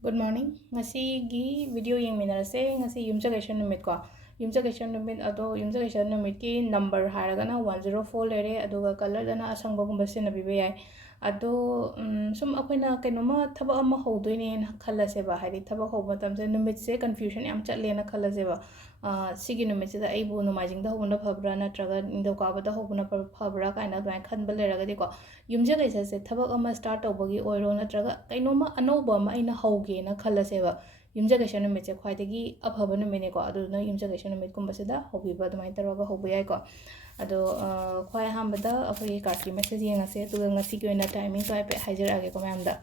Good morning. Ngasigi video yang minarase ngasi yumjagation numit ko. Yumjagation numit ado yumjagation numit ki number haragana 104 lere aduga color dana asangba gumba sinabibe yai. Ado sum akoina kainoma thaba ama hodoine na khalase ba hari thaba hoba tamse numit se confusion yam chatle na khalase ba. Sigi numit se da aibu nomajing da hobuna phabra na traga indo ka ba da hobuna phabra kaina dwai khanba leraga di ko. Yumjagation se thaba ama start tawbagi oiro na traga kainoma anoba ma aina hauge na khallaseba yumjagation numit se khwaidagi afaba numit ko aduna yumjagation numit kumbasida hobiba adumai taraga hoba yai ko ado khwai hambada akhoi card ki message yengase tuga ngasi ki oina timing so ai pe hajarage ko mayam da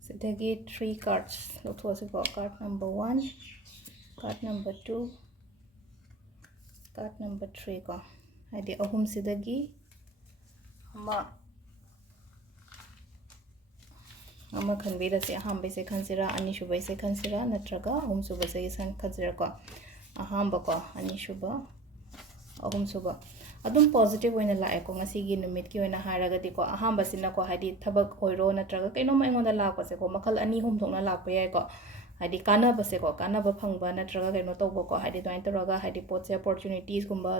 sidagi 3 cards lothuasiba card number 1 card number 2 card number 3 ko hadi ahum sidagi ama khanbira se ahamba se khansira ani shubai se khansira natraga ahum suba se san khansira ko ahamba ko ani shuba ahum suba adum positive oina lae ko ngasi gi numit ki oina haraga di ko ahamba sina ko hadi thabak oiro natraga kaino ma engonda la ko se ko makhal ani hum thongna la pa yai ko hadi kana ba se ko kana ba phangba natraga kaino tawba ko hadi doin taraga hadi pot se opportunities gumba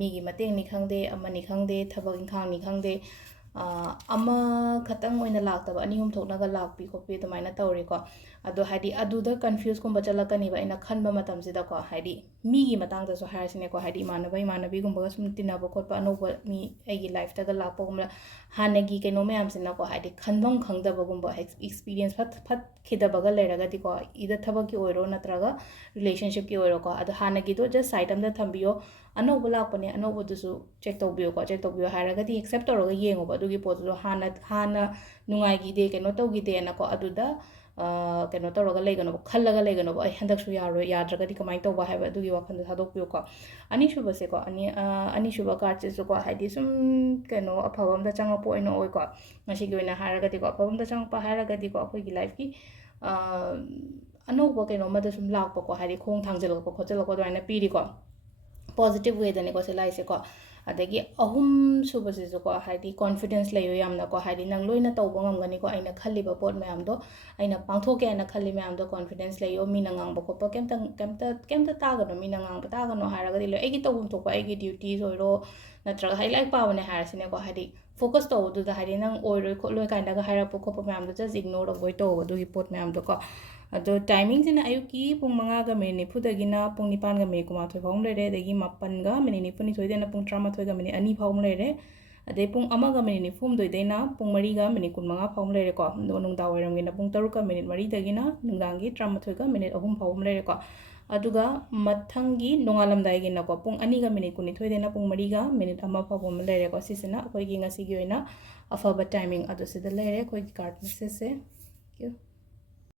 migi mateng ni khangde amani khangde thabak inkhang ni khangde ama khatang oina laktaba ani hum thoknaga lakpi khopi tumaina tawri ko ado hadi aduda confuse kumba chalakani ba ina khanba matam sida ko hadi migi matang da so harasine ko hadi manabi gumba sum tinaba khotpa anoba mi egi life ta ga lakpa gumla hanagi ke no mayam sina ko hadi khanbam khangdaba gumba experience phat khidaba ga leraga di ko ida thabaki oiro natraga relationship ki oiro ko ado hanagi do just side am da thambiyo anoba lakpane anoba dusu check tawbiyo haraga di accept tawraga yengo ba dugi pot do hana nungai gi de keno tawgi de na ko aduda keno tawraga legano khallaga legano ba ai handak su yaro yadraga di kamai tawba haiba dugi wakhand da thadokpiyo ko ani shuba se ko ani shuba card se ko haidi sum keno aphabam da changa po ino oi ko ngasi gi oina haraga di ko aphabam da changa pa haraga di ko akhoi gi life ki anoba keno ma da sum lakpa ko haidi khong thangjal ko khochal ko doina piri ko positive way dane ko se lai se ko adagi ahum suba se ko haidi confidence layo yamna ko haidi nang loina tawba ngamgani ko aina khalli ba pot mayam do aina pangthoke aina khalli mayam do confidence layo mina ngang ba ko pa kemta tagano mina ngang ba tagano haraga di lo egi tawum thokpa egi duties oiro natraga hai like pa bane harasine ko haidi focus to du da haidi nang oiro kholo kainda ga hara po ko pa mayam do just ignore avoid to do hi pot mayam do ko ado timing sina ayuki pung manga ga minute nifu dagina pung nipan ga minute kuma thoi phawm lere dagi mapan ga minute nifu ni thoi dena pung 13 ga minute ani phawm lere ade pung ama ga minute nifum doi dena pung mari ga minute kun manga phawm lere ko do nungda wairam gina pung taruk ga minute mari dagina nungdangi 13 ga minute ahum phawm lere ko aduga mathangi nongalamdai gina ko pung ani ga minute kun ni thoi dena pung mari ga minute ama phawm lere ko sisina akoi gi ngasi gi oina afaba timing adu sida lere koi card message se thank you